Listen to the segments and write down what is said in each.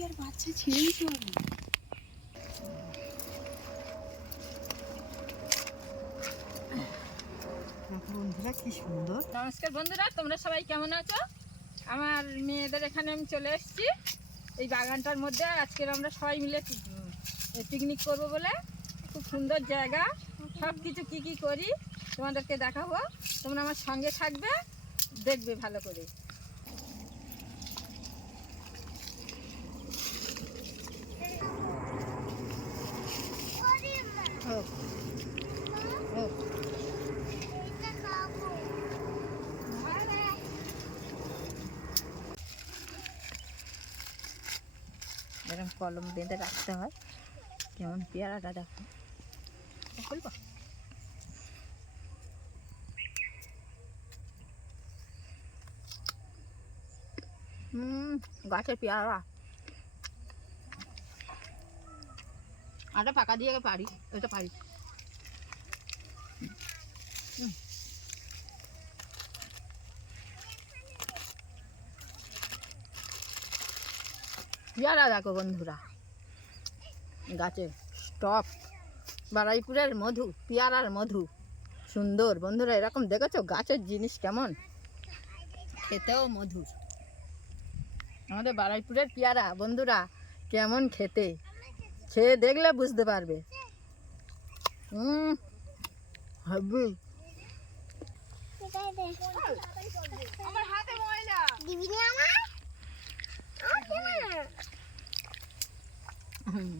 তেলাপিয়ার বাচ্চা ছেড়েই বন্ধুরা কি সুন্দর। নমস্কার বন্ধুরা তোমরা সবাই কেমন আছো? আমার মেয়েদের এখানে আমি চলে এসেছি। এই বাগানটার মধ্যে আজকে আমরা সবাই মিলে পিকনিক করব বলে। খুব সুন্দর জায়গা। সব কিছু কী কী করি তোমাদেরকে দেখাবো। তোমরা আমার সঙ্গে থাকবে দেখবে ভালো করে। এরকম কলম বেঁধে রাখতে হয়। কেমন পেয়ারাটা দেখো। খুলবো? হুম গাছের পেয়ারা। আটা পাকা দিয়ে পারি ওটা পারি। পেয়ারা দেখো বন্ধুরা। গাছে স্টপ বারাইপুরের মধু পেয়ারার মধু সুন্দর। বন্ধুরা এরকম দেখেছ? গাছের জিনিস কেমন? খেতেও মধুর। আমাদের বারাইপুরের পেয়ারা বন্ধুরা কেমন খেতে? খেয়ে দেখলে বুঝতে পারবে। হুম হবে। আমার হাতে ময়লা। দিবি আমার? হুম,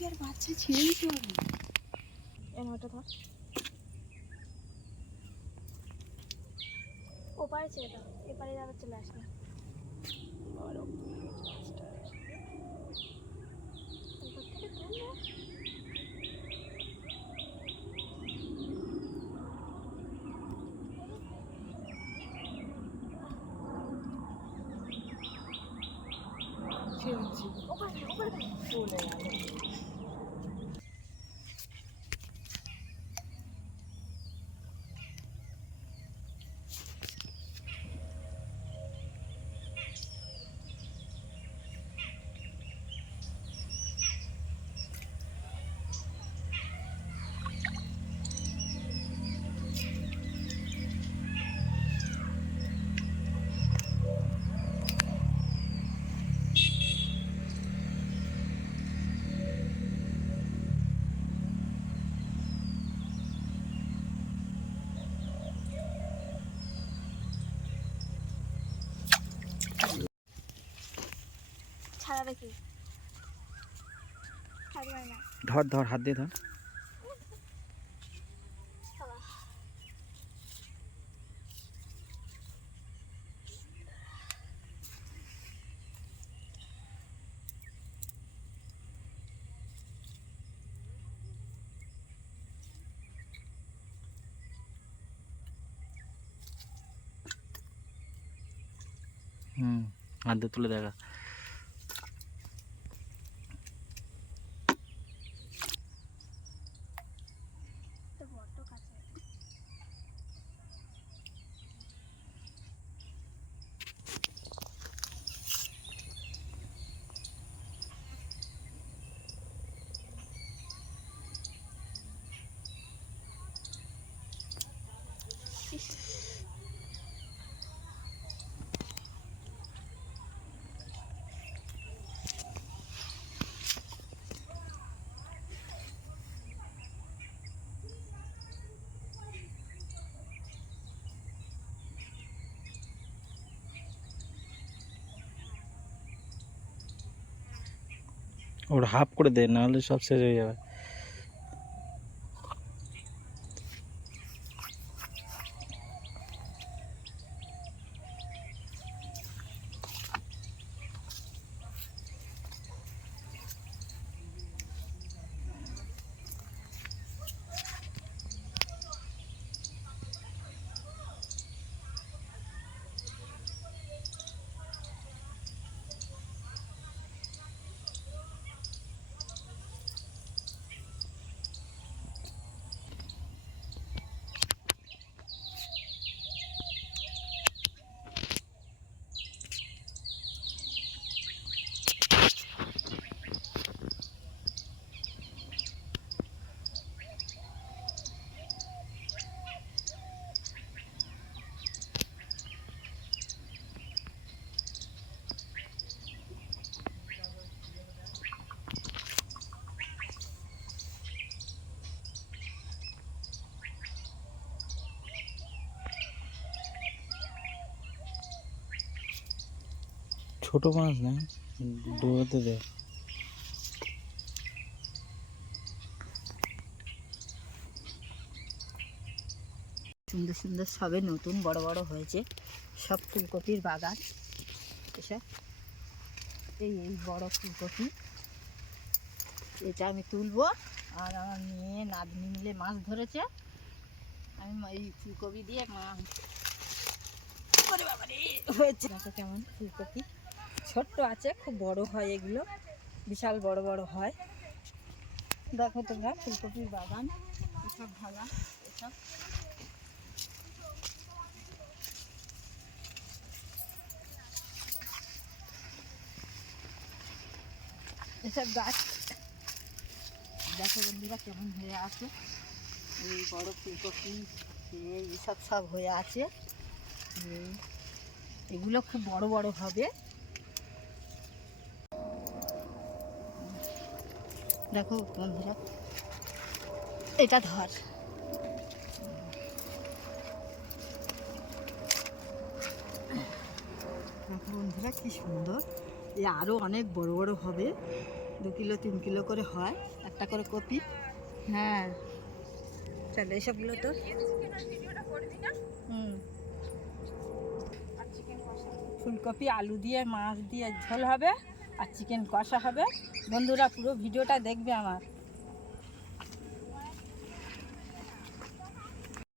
তুই তেলাপিয়ার বাচ্চা ছেড়েই তো এর ওটা ধর। ওপারে ছেড়ে দাও এপারে আবার চলে আসবে। এবার থেকে তুললে ওপারে ওপারে চলে গেল ধর ধর হাত দিয়ে ধর। হুম হাত দিয়ে তুলে দেখা। ওর হাফ করে দে নাহলে সব শেষ হয়ে যাবে। ছোট মাছ না দৌড়াতে দে। সুন্দর সুন্দর সবে নতুন, বড় বড় হয়েছে। সব ফুলকপির বাগান। এসব এই এই বড় ফুলকপি। এটা আমি তুলবো। আর আমার মেয়ে নাতনি মিলে মাছ ধরেছে। আমি এই ফুলকপি দিয়ে মাছ হয়েছে। কেমন ফুলকপি। ছোট্ট আছে, খুব বড় হয় এগুলো, বিশাল বড় বড় হয়। দেখো তোমরা, ফুলকপির বাগান, এসব বাগান এসব। এসব গাছ। দেখো বন্ধুরা কেমন হয়ে আছে। এই বড় ফুলকপি এইসব সব সব হয়ে আছে। এগুলো খুব বড় বড় হবে। দেখো বন্ধুরা, এটা ধর। বন্ধুরা, কি সুন্দর। এ আরও অনেক বড় বড় হবে। দু কিলো, তিন কিলো করে হয়, একটা করে কপি। হ্যাঁ। চলো, এসবগুলো তো। ফুলকপি, আলু দিয়ে, মাছ দিয়ে, ঝোল হবে। আর চিকেন কষা হবে। বন্ধুরা পুরো ভিডিওটা দেখবে আমার।